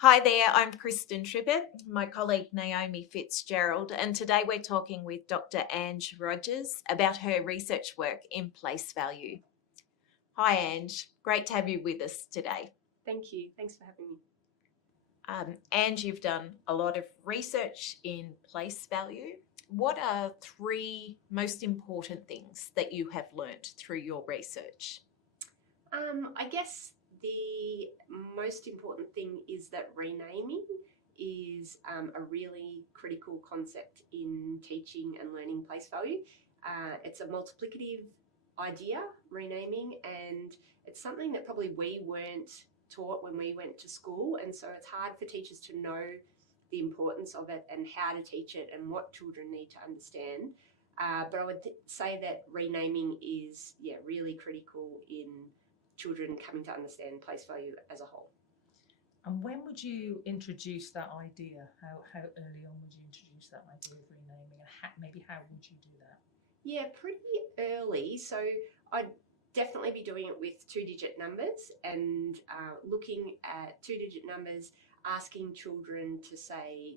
Hi there, I'm Kristen Trippett, my colleague Naomi Fitzgerald, and today we're talking with Dr Ange Rogers about her research work in place value. Hi Ange, great to have you with us today. Thank you. Thanks for having me. Ange, you've done a lot of research in place value. What are three most important things that you have learnt through your research? I guess the most important thing is that renaming is a really critical concept in teaching and learning place value. It's a multiplicative idea, renaming, and it's something that probably we weren't taught when we went to school, and so it's hard for teachers to know the importance of it and how to teach it and what children need to understand. But I would say that renaming is really critical in children coming to understand place value as a whole. And when would you introduce that idea? How early on would you introduce that idea of renaming, and maybe how would you do that? Yeah, pretty early. So I'd definitely be doing it with two-digit numbers and looking at two-digit numbers, asking children to say,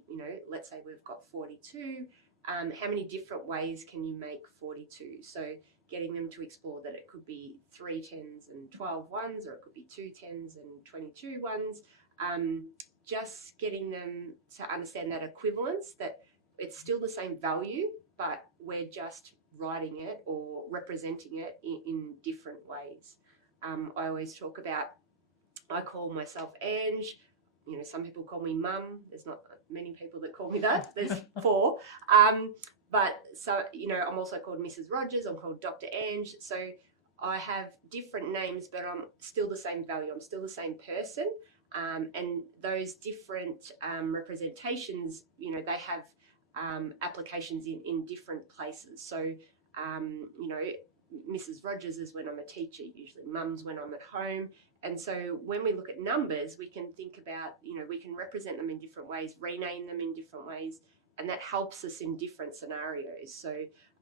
let's say we've got 42. How many different ways can you make 42? So getting them to explore that it could be 3 10s and 12 ones, or it could be 2 10s and 22 ones. Just getting them to understand that equivalence, that it's still the same value, but we're just writing it or representing it in different ways. I always talk about, I call myself Ange. Some people call me Mum. There's not many people that call me that. There's 4. But so, I'm also called Mrs. Rogers. I'm called Dr Ange. So I have different names, but I'm still the same value. I'm still the same person. And those different representations, they have applications in different places. So, Mrs. Rogers is when I'm a teacher, usually Mum's when I'm at home. And so when we look at numbers, we can think about, we can represent them in different ways, rename them in different ways, and that helps us in different scenarios. So,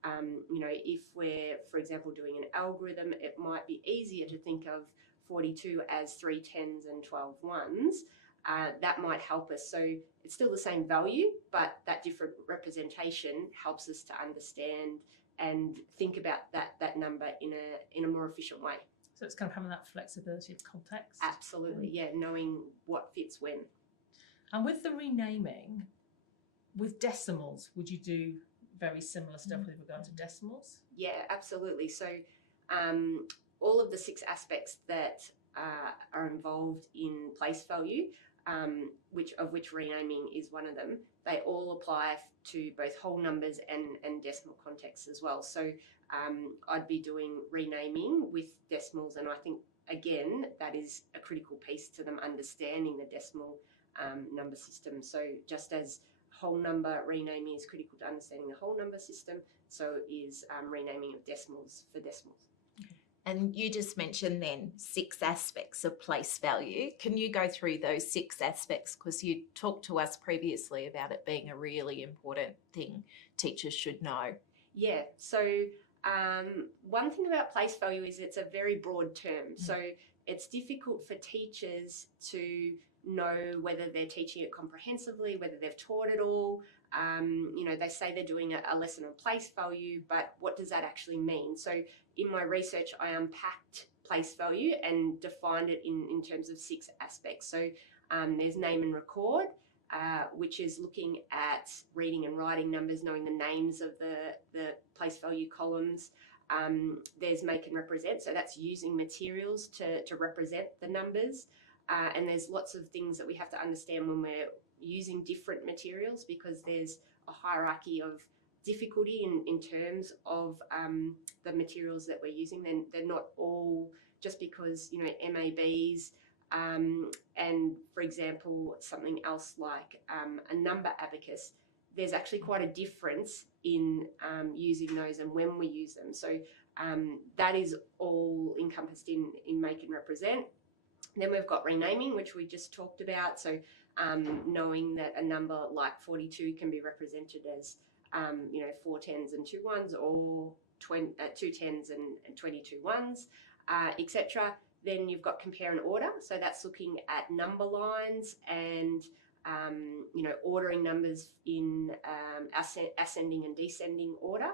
if we're, for example, doing an algorithm, it might be easier to think of 42 as 3 10s and 12 ones. That might help us. So it's still the same value, but that different representation helps us to understand and think about that number in a more efficient way. So it's kind of having that flexibility of context. Absolutely, yeah, knowing what fits when. And with the renaming, with decimals, would you do very similar stuff with regard to decimals? Yeah, absolutely. So all of the 6 aspects that are involved in place value, which renaming is one of them, they all apply to both whole numbers and decimal contexts as well. So I'd be doing renaming with decimals, and I think, again, that is a critical piece to them understanding the decimal number system. So just as whole number renaming is critical to understanding the whole number system, so is renaming of decimals for decimals. And you just mentioned then 6 aspects of place value. Can you go through those 6 aspects? Because you talked to us previously about it being a really important thing teachers should know. Yeah, so one thing about place value is it's a very broad term. So it's difficult for teachers to know whether they're teaching it comprehensively, whether they've taught it all. They say they're doing a lesson on place value, but what does that actually mean? So in my research, I unpacked place value and defined it in terms of 6 aspects. So there's name and record, which is looking at reading and writing numbers, knowing the names of the place value columns. There's make and represent, so that's using materials to represent the numbers. And there's lots of things that we have to understand when we're using different materials, because there's a hierarchy of difficulty in terms of the materials that we're using. Then they're not all just because, MABs, and for example, something else like a number abacus, there's actually quite a difference in using those and when we use them. So that is all encompassed in make and represent. Then we've got renaming, which we just talked about. So knowing that a number like 42 can be represented as 4 10s and 2 1s, or 2 10s and 22 1s, etc. Then you've got compare and order. So that's looking at number lines and ordering numbers in ascending and descending order.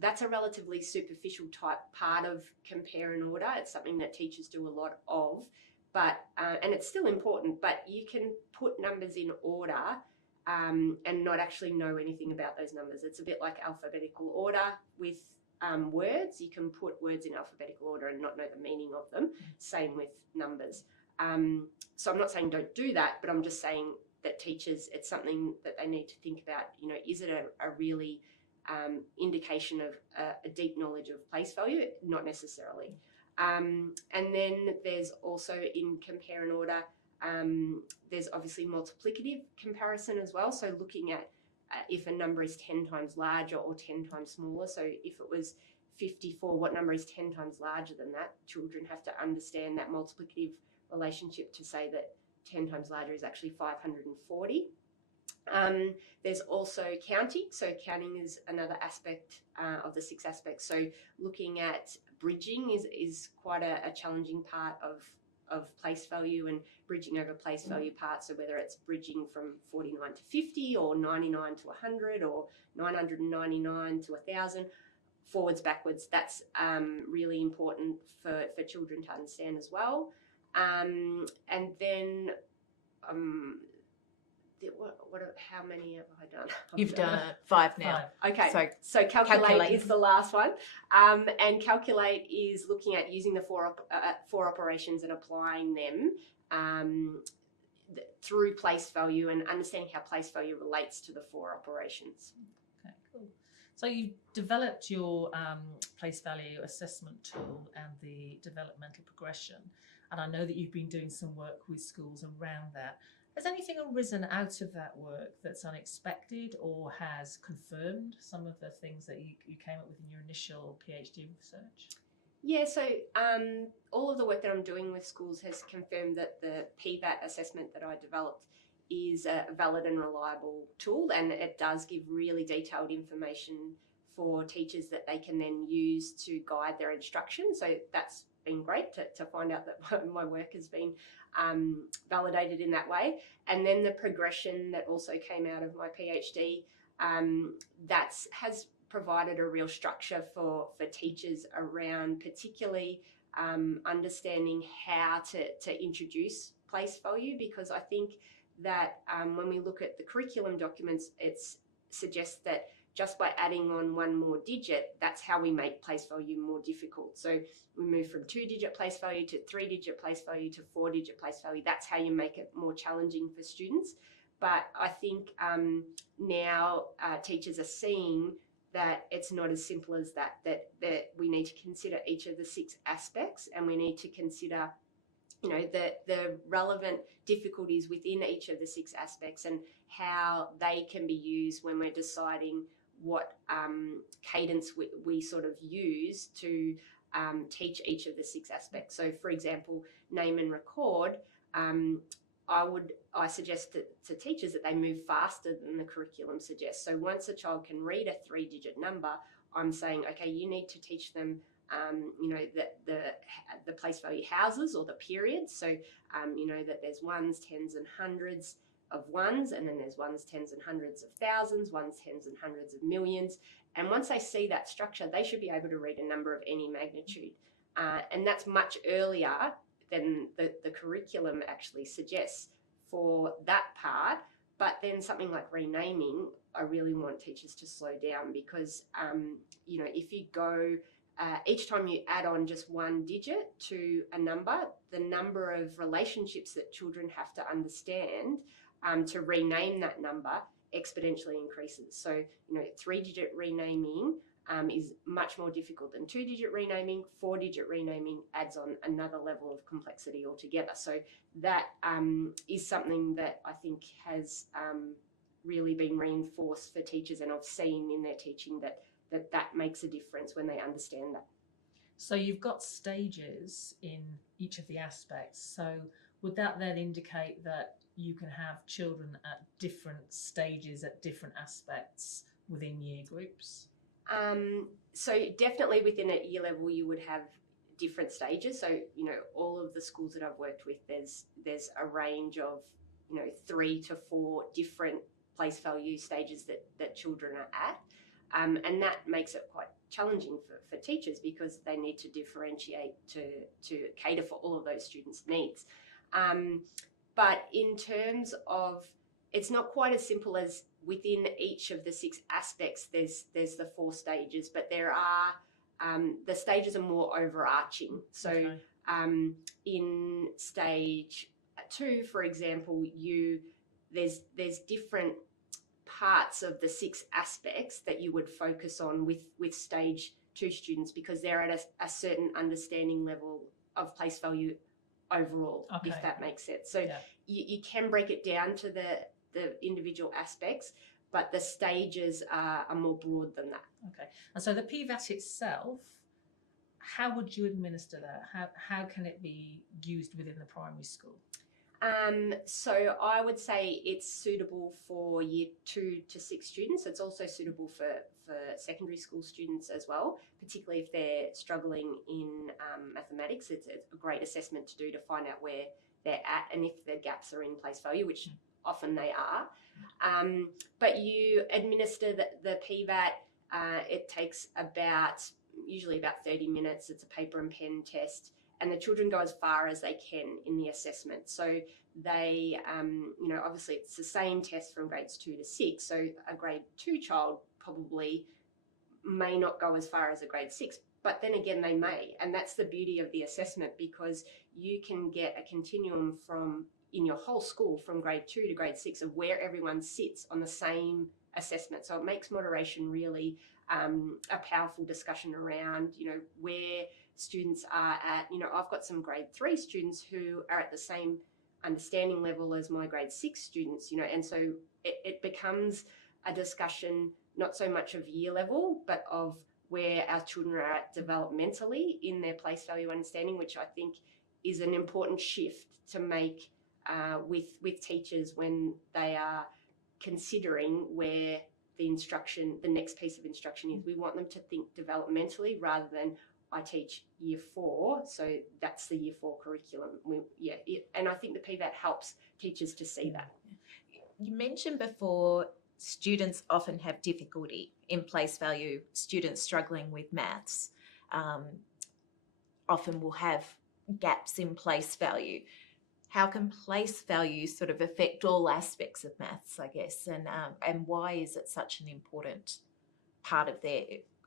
That's a relatively superficial type part of compare and order. It's something that teachers do a lot of, but and it's still important, but you can put numbers in order and not actually know anything about those numbers. It's a bit like alphabetical order with words. You can put words in alphabetical order and not know the meaning of them. Same with numbers. So I'm not saying don't do that, but I'm just saying that teachers, it's something that they need to think about. Is it a really indication of a deep knowledge of place value? Not necessarily. And then there's also in compare and order, there's obviously multiplicative comparison as well. So looking at if a number is 10 times larger or 10 times smaller. So if it was 54, what number is 10 times larger than that? Children have to understand that multiplicative relationship to say that 10 times larger is actually 540. There's also counting. So counting is another aspect of the 6 aspects. So looking at bridging is quite a challenging part of place value, and bridging over place value parts. So whether it's bridging from 49 to 50 or 99 to 100 or 999 to 1,000, forwards, backwards, that's really important for children to understand as well. And then how many have I done? You've done 5 now. 5. Okay, So calculate is the last one. And calculate is looking at using the four operations and applying them through place value and understanding how place value relates to the 4 operations. Okay, cool. So you developed your place value assessment tool and the developmental progression, and I know that you've been doing some work with schools around that. Has anything arisen out of that work that's unexpected or has confirmed some of the things that you came up with in your initial PhD research? Yeah, so all of the work that I'm doing with schools has confirmed that the PVAT assessment that I developed is a valid and reliable tool, and it does give really detailed information for teachers that they can then use to guide their instruction. So that's been great to find out that my work has been validated in that way. And then the progression that also came out of my PhD, has provided a real structure for teachers around particularly understanding how to introduce place value, because I think that when we look at the curriculum documents, it suggests that just by adding on one more digit, that's how we make place value more difficult. So we move from 2-digit place value to 3-digit place value to 4-digit place value. That's how you make it more challenging for students. But I think now teachers are seeing that it's not as simple as that we need to consider each of the 6 aspects, and we need to consider the relevant difficulties within each of the 6 aspects and how they can be used when we're deciding what cadence we sort of use to teach each of the 6 aspects. So for example, name and record, I suggest to teachers that they move faster than the curriculum suggests. So once a child can read a 3-digit number, I'm saying, okay, you need to teach them the place value houses or the periods. So that there's ones, tens and hundreds of ones, and then there's ones, tens and hundreds of thousands, ones, tens and hundreds of millions. And once they see that structure, they should be able to read a number of any magnitude. And that's much earlier than the curriculum actually suggests for that part. But then something like renaming, I really want teachers to slow down, because if you go each time you add on just 1 digit to a number, the number of relationships that children have to understand to rename that number exponentially increases. So 3-digit renaming is much more difficult than 2-digit renaming. 4-digit renaming adds on another level of complexity altogether. So that is something that I think has really been reinforced for teachers, and I've seen in their teaching that makes a difference when they understand that. So you've got stages in each of the aspects. So would that then indicate that you can have children at different stages at different aspects within year groups? So definitely within a year level, you would have different stages. So, all of the schools that I've worked with, there's a range of, 3 to 4 different place value stages that children are at. And that makes it quite challenging for teachers because they need to differentiate to cater for all of those students' needs. But in terms of, it's not quite as simple as within each of the 6 aspects, there's the 4 stages, but there are, the stages are more overarching. So Okay. in stage 2, for example, there's different parts of the 6 aspects that you would focus on with stage 2 students because they're at a certain understanding level of place value overall, Okay. if that makes sense. So Yeah. you can break it down to the individual aspects, but the stages are more broad than that. Okay. And so the PVAT itself, how would you administer that? How can it be used within the primary school? So I would say it's suitable for year 2 to 6 students. It's also suitable for secondary school students as well, particularly if they're struggling in mathematics. It's a great assessment to do to find out where they're at and if the gaps are in place value, which often they are. But you administer the PVAT. It takes usually about 30 minutes. It's a paper and pen test. And the children go as far as they can in the assessment. So they, obviously it's the same test from grades 2 to 6. So a grade 2 child probably may not go as far as a grade 6, but then again they may. And that's the beauty of the assessment because you can get a continuum in your whole school from grade 2 to grade 6 of where everyone sits on the same assessment. So it makes moderation really a powerful discussion around, where students are at. I've got some grade 3 students who are at the same understanding level as my grade 6 students, and so it becomes a discussion not so much of year level, but of where our children are at developmentally in their place value understanding, which I think is an important shift to make with teachers when they are considering where the next piece of instruction is. We want them to think developmentally rather than I teach year 4, so that's the year 4 curriculum. And I think the PVAT helps teachers to see that. You mentioned before students often have difficulty in place value. Students struggling with maths often will have gaps in place value. How can place value sort of affect all aspects of maths, I guess, and why is it such an important part of their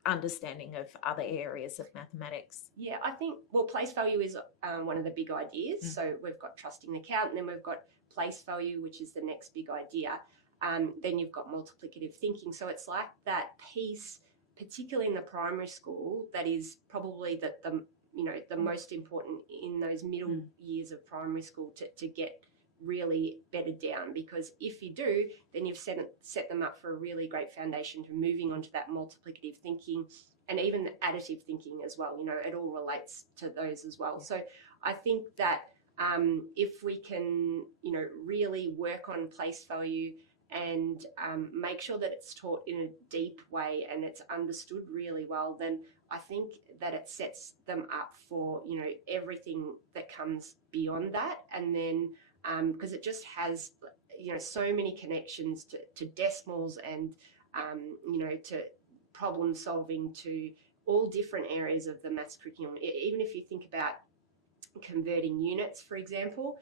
understanding of other areas of mathematics? Yeah, I think, place value is one of the big ideas. So we've got trusting the count, and then we've got place value, which is the next big idea. Then you've got multiplicative thinking. So it's like that piece, particularly in the primary school, that is probably the most important in those middle years of primary school to get really bedded down, because if you do, then you've set them up for a really great foundation to moving on to that multiplicative thinking and even the additive thinking as well. It all relates to those as well. So I think that if we can, really work on place value and make sure that it's taught in a deep way and it's understood really well, then I think that it sets them up for, everything that comes beyond that. And then because it just has, so many connections to decimals and, to problem solving, to all different areas of the maths curriculum. Even if you think about converting units, for example,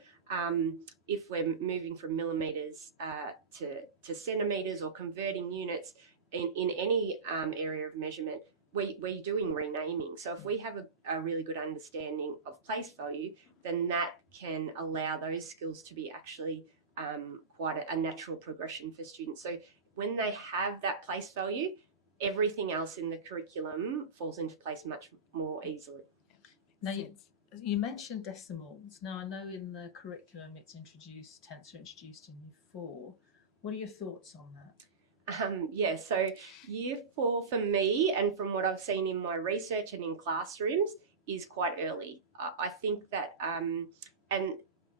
if we're moving from millimeters to centimeters, or converting units in any area of measurement, we're doing renaming. So if we have a really good understanding of place value, then that can allow those skills to be actually quite a natural progression for students. So when they have that place value, everything else in the curriculum falls into place much more easily. Now you mentioned decimals. Now I know in the curriculum tenths are introduced in year 4. What are your thoughts on that? So year 4 for me, and from what I've seen in my research and in classrooms, is quite early. I think that, and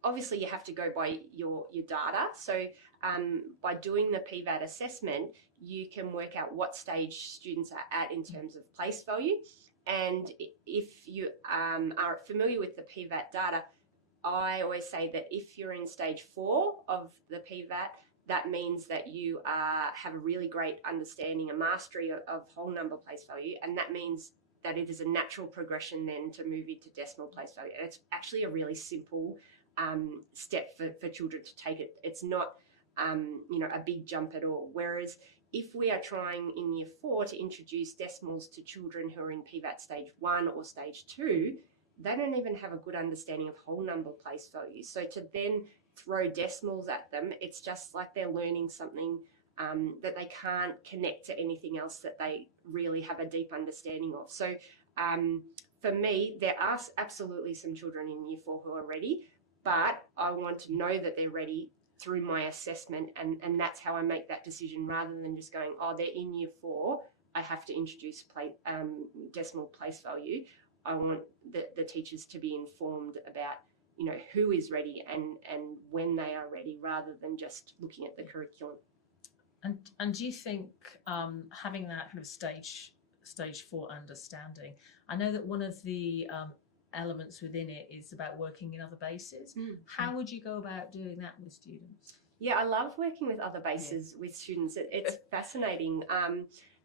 obviously you have to go by your data. So by doing the PVAT assessment, you can work out what stage students are at in terms of place value. And if you are familiar with the PVAT data, I always say that if you're in stage 4 of the PVAT, that means that you have a really great understanding, a mastery of whole number place value, and that means that it is a natural progression then to move into decimal place value. And it's actually a really simple step for children to take it. It's not a big jump at all. Whereas if we are trying in year 4 to introduce decimals to children who are in PVAT stage 1 or stage 2, they don't even have a good understanding of whole number place value. So to then throw decimals at them, it's just like they're learning something that they can't connect to anything else that they really have a deep understanding of. So for me, there are absolutely some children in year 4 who are ready, but I want to know that they're ready through my assessment, and that's how I make that decision, rather than just going, oh, they're in year 4, I have to introduce decimal place value. I want the teachers to be informed about, who is ready and when they are ready, rather than just looking at the curriculum. And do you think having that kind of stage 4 understanding, I know that one of the elements within it is about working in other bases. How would you go about doing that with students? Yeah, I love working with other bases with students. It's fascinating.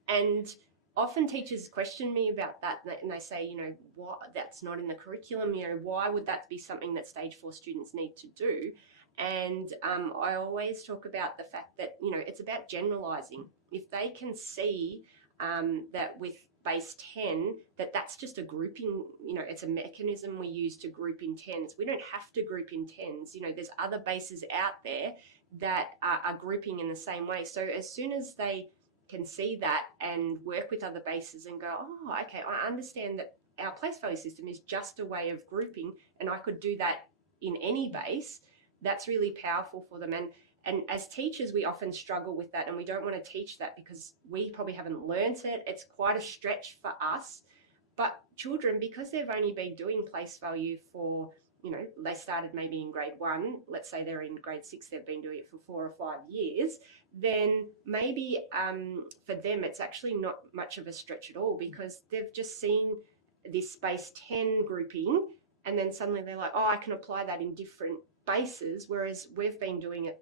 And often teachers question me about that, and they say, what, that's not in the curriculum, why would that be something that stage 4 students need to do? And I always talk about the fact that, it's about generalising. If they can see that with base 10, that's just a grouping, it's a mechanism we use to group in 10s. We don't have to group in 10s. There's other bases out there that are grouping in the same way. So as soon as they can see that and work with other bases and go, oh, okay, I understand that our place value system is just a way of grouping, and I could do that in any base, that's really powerful for them. And as teachers, we often struggle with that, and we don't want to teach that because we probably haven't learnt it. It's quite a stretch for us. But children, because they've only been doing place value for, they started maybe in grade 1, let's say they're in grade 6, they've been doing it for 4 or 5 years, then maybe for them it's actually not much of a stretch at all, because they've just seen this base 10 grouping, and then suddenly they're like, oh, I can apply that in different bases, whereas we've been doing it,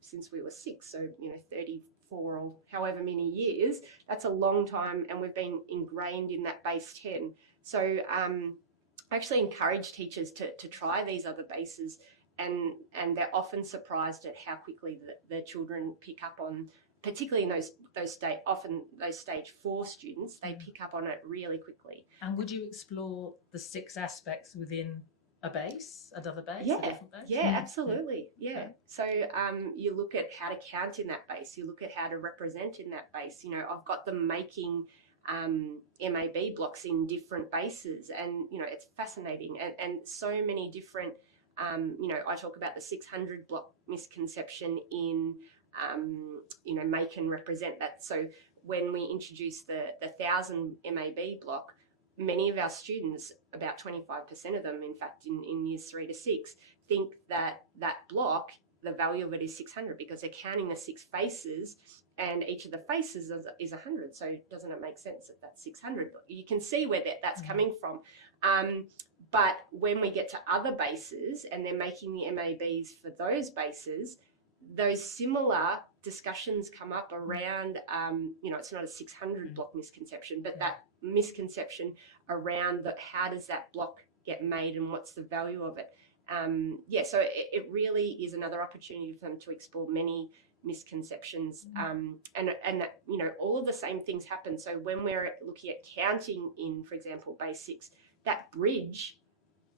since we were 6, so 34 or however many years. That's a long time, and we've been ingrained in that base 10. So I actually encourage teachers to try these other bases, and they're often surprised at how quickly the children pick up on, particularly in those stage 4 students, they pick up on it really quickly. And would you explore the 6 aspects within another base? Yeah, a different base? yeah, absolutely. Yeah. So you look at how to count in that base, you look at how to represent in that base. I've got them making MAB blocks in different bases, and it's fascinating, and so many different I talk about the 600 block misconception in make and represent that. So when we introduce the 1000 MAB block, many of our students, about 25% of them, in fact, in years 3 to 6, think that block, the value of it is 600, because they're counting the 6 faces, and each of the faces is 100. So doesn't it make sense that that's 600? You can see where that's coming from. But when we get to other bases and they're making the MABs for those bases, those similar discussions come up around, it's not a 600 block misconception, but that misconception around how does that block get made and what's the value of it. So it really is another opportunity for them to explore many misconceptions, and that, all of the same things happen. So when we're looking at counting in, for example, base 6, that bridge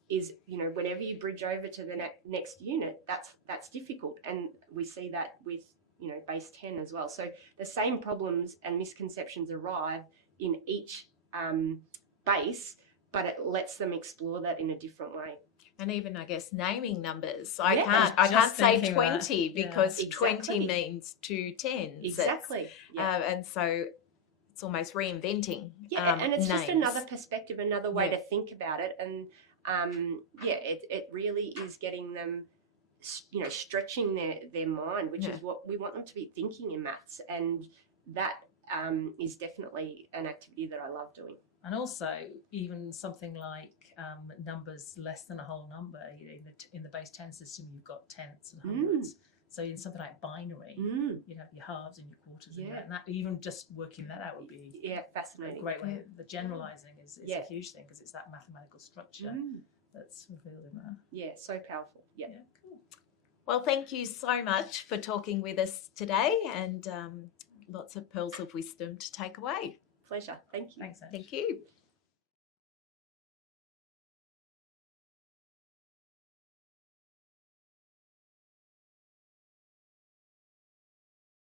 is, whenever you bridge over to the next unit, that's difficult. And we see that with, base 10 as well. So the same problems and misconceptions arrive in each base, but it lets them explore that in a different way. And even, I guess, naming numbers. I I can't say thinking 20 that. because Exactly. 20 means 2 tens. Exactly. And so it's almost reinventing and it's just names. another perspective, another way to think about it. And it really is getting them, stretching their mind, which is what we want them to be thinking in maths. And that is definitely an activity that I love doing. And also, even something like numbers less than a whole number. In the base 10 system, you've got tenths and hundreds. So in something like binary, you have your halves and your quarters, and that even just working that out would be fascinating. A great way. The generalizing is a huge thing because it's that mathematical structure that's revealed in that. Yeah, so powerful. Yeah, cool. Well, thank you so much for talking with us today, and lots of pearls of wisdom to take away. Pleasure. Thank you. Thanks, Ange. Thank you.